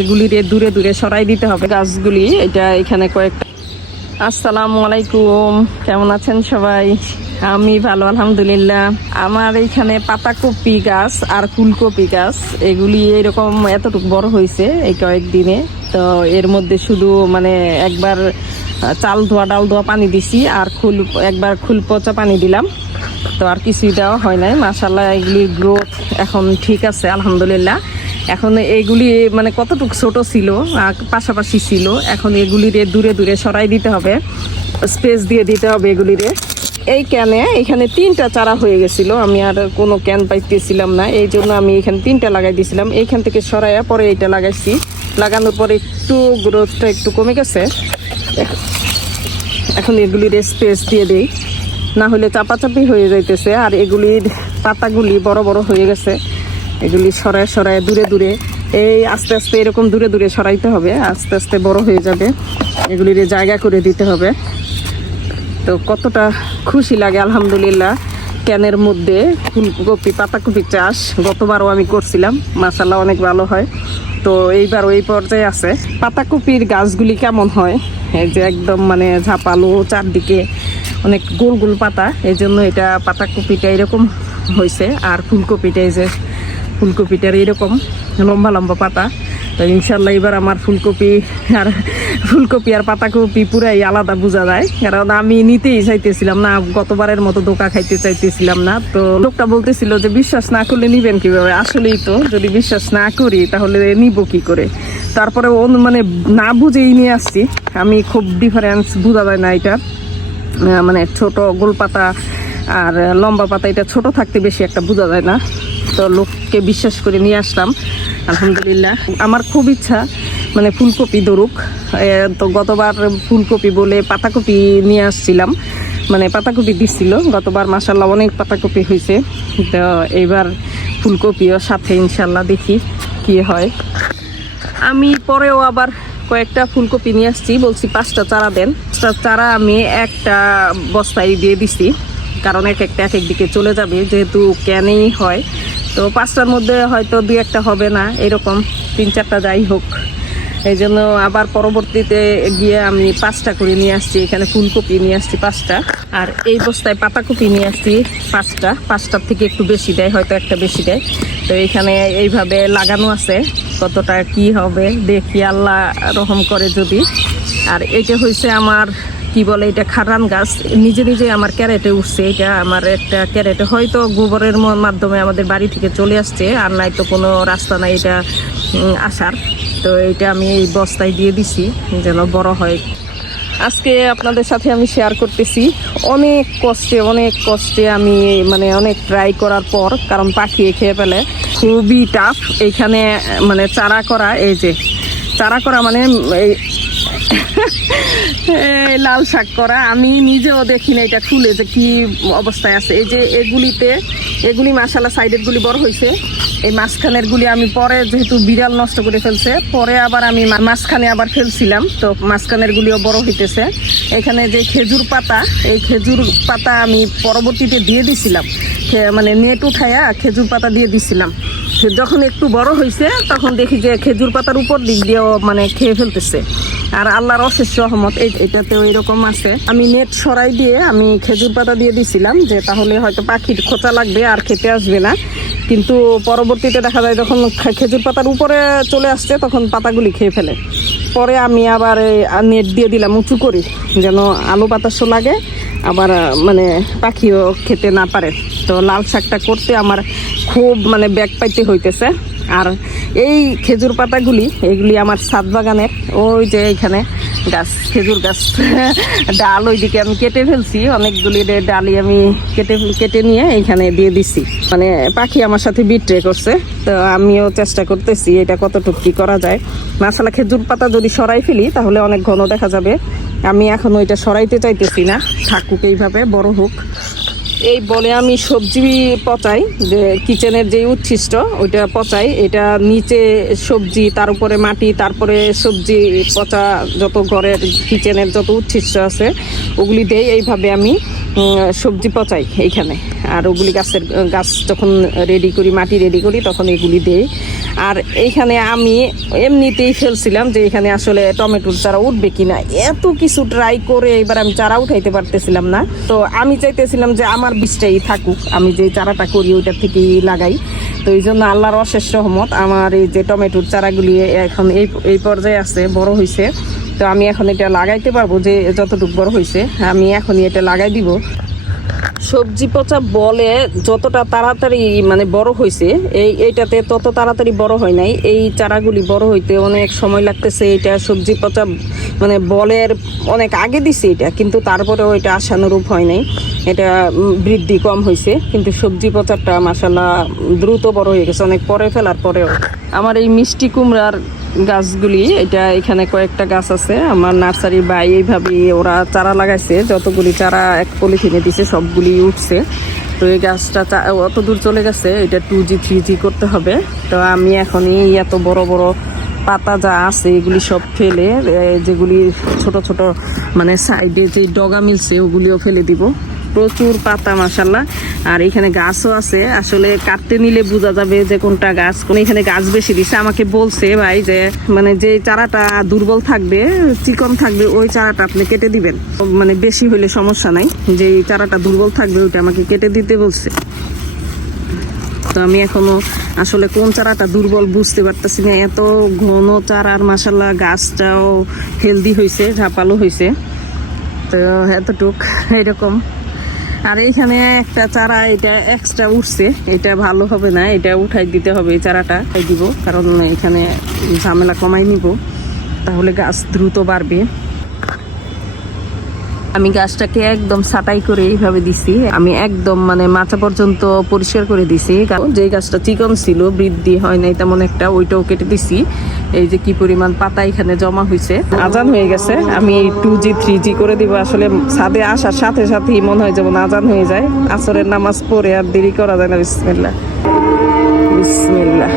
এগুলির দূরে দূরে সরাই দিতে হবে গাছগুলি। এটা এখানে কয়েকটা। আসসালামু আলাইকুম। কেমন আছেন সবাই? আমি ভালো, আলহামদুলিল্লাহ। আমার এইখানে পাতাকপি গাছ আর ফুলকপি গাছ, এগুলি এরকম এতটুকু বড় হয়েছে এই কয়েকদিনে। তো এর মধ্যে শুধু মানে একবার চাল ধোয়া, ডাল ধোয়া পানি দিছি, আর খুল, একবার খুল পচা পানি দিলাম। তো আর কিছুই দেওয়া হয় নাই। মাসাল্লাহ এগুলির গ্রোথ এখন ঠিক আছে, আলহামদুলিল্লাহ। এখন এইগুলি মানে কতটুকু ছোট ছিল পাশাপাশি ছিল, এখন এগুলির দূরে দূরে সরাই দিতে হবে, স্পেস দিয়ে দিতে হবে এগুলিরে। এই ক্যানে এখানে তিনটা চারা হয়ে গেছিল, আমি আর কোনো ক্যান পাইতেছিলাম না, এই জন্য আমি এখানে তিনটা লাগাই দিয়েছিলাম এইখান থেকে সরাইয়া পরে এইটা লাগাইছি, লাগানোর পরে একটু গ্রোথটা একটু কমে গেছে। এখ- এখন এগুলির স্পেস দিয়ে দিই, না হলে চাপাচাপি হয়ে যাইতেছে, আর এগুলির পাতাগুলি বড় বড় হয়ে গেছে। এগুলি সরায় সরায় দূরে দূরে, এই আস্তে আস্তে এরকম দূরে দূরে সরাইতে হবে, আস্তে আস্তে বড় হয়ে যাবে। এগুলির জায়গা করে দিতে হবে। তো কতটা খুশি লাগে, আলহামদুলিল্লাহ। ক্যানের মধ্যে ফুলকপি, পাতাকপি চাষ, গতবারও আমি করছিলাম মাসাল্লাহ অনেক ভালো হয়। তো এইবার ওই পর্যায়ে আছে। পাতাকপির গাছগুলি কেমন হয়? এই যে একদম মানে ঝাপালো চারদিকে অনেক গোল গোল পাতা এই জন্য এটা পাতাকপিটা এরকম হয়েছে আর ফুলকপিটা এই যে ফুলকপিটার এরকম লম্বা লম্বা পাতা। তো ইনশাল্লাহ এবার আমার ফুলকপি আর ফুলকপি আর পাতাকপি পুরাই আলাদা বোঝা যায়। কারণ আমি নিতেই চাইতেছিলাম না, গতবারের মতো দোকা খাইতে চাইতেছিলাম না। তো লোকটা বলতেছিল যে বিশ্বাস না করলে নিবেন কীভাবে? আসলেই তো, যদি বিশ্বাস না করি তাহলে নিব কি করে? তারপরে ও মানে না বুঝেই নিয়ে আসছি। আমি খুব ডিফারেন্স বোঝা যায় না এটা। মানে ছোট গোল পাতা আর লম্বা পাতা এটা ছোট থাকতে বেশি একটা বোঝা যায় না। তো লোককে বিশ্বাস করে নিয়ে আসলাম। আলহামদুলিল্লাহ। আমার খুব ইচ্ছা মানে ফুলকপি দরুক। তো গতবার ফুলকপি বলে পাতাকপি নিয়ে আসছিলাম। মানে পাতাকপি দিচ্ছিল গতবার মাসাল্লাহ অনেক পাতাকপি হয়েছে। তো এইবার ফুলকপিও সাথে ইনশাল্লাহ দেখি কি হয়। আমি পরেও আবার কয়েকটা ফুলকপি নিয়ে আসছি। বলছি পাঁচটা চারা দেন। চারা আমি একটা বস্তায় দিয়ে দিছি। কারণ এক একটা এক এক দিকে চলে যাবে, যেহেতু ক্যানেই হয়। তো পাঁচটার মধ্যে হয়তো দুই একটা হবে না, এরকম তিন চারটা যাই হোক। এই জন্য আবার পরবর্তীতে গিয়ে আমি পাঁচটা করে নিয়ে আসছি, এখানে ফুলকপি নিয়ে আসছি পাঁচটা। আর এই বস্তায় পাতাকপি নিয়ে আসছি পাঁচটা, পাঁচটার থেকে একটু বেশি দেয়, হয়তো একটা বেশি দেয়। তো এখানে এইভাবে লাগানো আছে, কতটা কি হবে, দেখি আল্লাহ রহম করে যদি। আর এটা হয়েছে আমার কি বলে এটা, খারান গাছ। নিজে নিজে আমার ক্যারেটে উঠছে, এটা আমার একটা ক্যারেটে। হয়তো গোবরের মাধ্যমে আমাদের বাড়ি থেকে চলে আসছে, আর নাই তো কোনো রাস্তা নাই এটা আসার। তো এটা আমি এই বস্তায় দিয়ে দিছি, যেন বড় হয়। আজকে আপনাদের সাথে আমি শেয়ার করতেছি, অনেক কষ্টে অনেক কষ্টে আমি মানে অনেক ট্রাই করার পর, কারণ পাখি খেয়ে ফেলে। খুবই টাফ এইখানে মানে চারা করা, এই যে, চারা করা মানে লাল শাক করা, আমি নিজেও দেখি না এটা খুলে যে কি অবস্থায় আছে। এই যে এগুলিতে, এগুলি মাসালা সাইডের গুলি বড় হয়েছে এই মাঝখানের গুলি আমি পরে যেহেতু বিড়াল নষ্ট করে ফেলছে, পরে আবার আমি মাঝখানে আবার ফেলছিলাম, তো মাঝখানের গুলিও বড় হইতেছে। এখানে যে খেজুর পাতা, এই খেজুর পাতা আমি পরবর্তীতে দিয়ে দিছিলাম। মানে নেট উঠাইয়া খেজুর পাতা দিয়ে দিছিলাম। যখন একটু বড় হয়েছে তখন দেখি যে খেজুর পাতার উপর দিক দিয়েও মানে খেয়ে ফেলতেছে। আর আল্লাহর অশেষ রহমত, এই এটাতেও এরকম আছে। আমি নেট সরাই দিয়ে আমি খেজুর পাতা দিয়ে দিছিলাম যে তাহলে হয়তো পাখির খোঁচা লাগবে আর খেতে আসবে না। কিন্তু পরবর্তীতে দেখা যায় যখন খেজুর পাতার উপরে চলে আসছে, তখন পাতাগুলি খেয়ে ফেলে। পরে আমি আবার নেট দিয়ে দিলাম উঁচু করি, যেন আলু বাতাসও লাগে, আবার মানে পাখিও খেতে না পারে। তো লাল শাকটা করতে আমার খুব মানে ব্যাগ পাইতে হইতেছে। আর এই খেজুর পাতাগুলি, এগুলি আমার ছাদ বাগানের। ওই যে এইখানে গাছ, খেজুর গাছ, ডাল ওইদিকে আমি কেটে ফেলছি। অনেকগুলি ডালই আমি কেটে কেটে নিয়ে এইখানে দিয়ে দিছি। মানে পাখি আমার সাথে বিট্রে করছে। তো আমিও চেষ্টা করতেছি এটা কতটুকু কি করা যায়। মাসালা খেজুর পাতা যদি সরাই ফেলি, তাহলে অনেক ঘন দেখা যাবে। আমি এখন ওইটা সরাইতে চাইতেছি না। থাকুক এইভাবে, বড় হোক। এই বলে আমি সবজি পচাই, যে কিচেনের যে উচ্ছিষ্ট, ওইটা পচাই। এটা নিচে সবজি, তার উপরে মাটি, তারপরে সবজি পচা যত ঘরের, কিচেনের যত উচ্ছিষ্ট আছে, ওগুলি দেই। এইভাবে আমি সবজি পচাই এইখানে। আর ওগুলি গাছের গাছ যখন রেডি করি, মাটি রেডি করি, তখন এগুলি দেই। আর এইখানে আমি এমনিতেই ফেলছিলাম যে এখানে আসলে টমেটোর চারা উঠবে কি না এত কিছু ট্রাই করে এবার আমি চারা উঠাইতে পারতেছিলাম না। তো আমি চাইতেছিলাম যে আমার বীজটাই থাকুক। আমি যে চারাটা করি, ওইটার থেকেই লাগাই। তো এই জন্য আল্লাহর অশেষ রহমত, আমার এই যে টমেটোর চারাগুলি এখন এই এই পর্যায়ে আছে, বড় হয়েছে তো আমি এখন এটা লাগাইতে পারব যে যতটুকু বড় হয়েছে আমি এখনই এটা লাগাই দিব। সবজি পচা বলে যতটা তাড়াতাড়ি মানে বড় হয়েছে এই এইটাতে তত তাড়াতাড়ি বড় হয় নাই। এই চারাগুলি বড় হইতে অনেক সময় লাগতেছে, এটা সবজি পচা মানে বলের অনেক আগে দিছে এটা, কিন্তু তারপরেও এটা আশানুরূপ হয় নাই। এটা বৃদ্ধি কম হয়েছে কিন্তু সবজি পচারটা মাসাল্লাহ দ্রুত বড় হয়ে গেছে, অনেক পরে ফেলার পরেও। আমার এই মিষ্টি কুমড়ার গাছগুলি, এটা এখানে কয়েকটা গাছ আছে। আমার নার্সারি বাই এইভাবে ওরা চারা লাগাইছে, যতগুলি চারা এক পলিথিনে দিছে, সবগুলি উঠছে। তো এই গাছটা অত দূর চলে গেছে, এটা টু জি থ্রি জি করতে হবে। তো আমি এখন এই এত বড় বড় পাতা যা আছে, এগুলি সব ফেলে যেগুলি ছোট ছোট মানে সাইডে যে ডগা মিলছে, ওগুলিও ফেলে দিব। প্রচুর পাতা মাসাল্লাহ আর এখানে গাছও আছে। আসলে কাটতে নিলে বোঝা যাবে যে কোনটা গাছ, কোন এখানে গাছ বেশি দিছে। আমাকে বলছে ভাই যে মানে যে চারাটা দুর্বল থাকবে, চিকন থাকবে, ওই চারাটা আপনি কেটে দিবেন। মানে বেশি হলে সমস্যা নাই। যে চারাটা দুর্বল থাকবে, ওইটা আমাকে কেটে দিতে বলছে। তো আমি এখনও আসলে কোন চারাটা দুর্বল বুঝতে পারতেছি না। এত ঘন চারার মাসাল্লাহ গাছটাও হেলদি হয়েছে ঝাপালো হয়েছে তো এতটুক, এরকম। আর এইখানে একটা চারা, এটা এক্সট্রা উঠছে। এটা ভালো হবে না, এটা উঠাই দিতে হবে এই চারাটা। দিব, কারণ এখানে ঝামেলা কমাই নিব। তাহলে গাছ দ্রুত বাড়বে। আমি গাছটাকে একদম ছাটাই করে এইভাবে দিছি। আমি একদম মানে মাথা পর্যন্ত পরিষ্কার করে দিছি। কারণ যে গাছটা চিকন ছিল, বৃদ্ধি হয় নাই তেমন একটা, ওইটাও কেটে দিছি। এই যে কি পরিমাণ পাতা এখানে জমা হয়েছে আজান হয়ে গেছে। আমি টু জি, থ্রি জি করে দিব। আসলে ছাদে আসার সাথে সাথেই মনে হয় যেমন আজান হয়ে যায়। আসরের নামাজ পড়ে আর দেরি করা যায় না। বিসমিল্লা বিসমিল্লা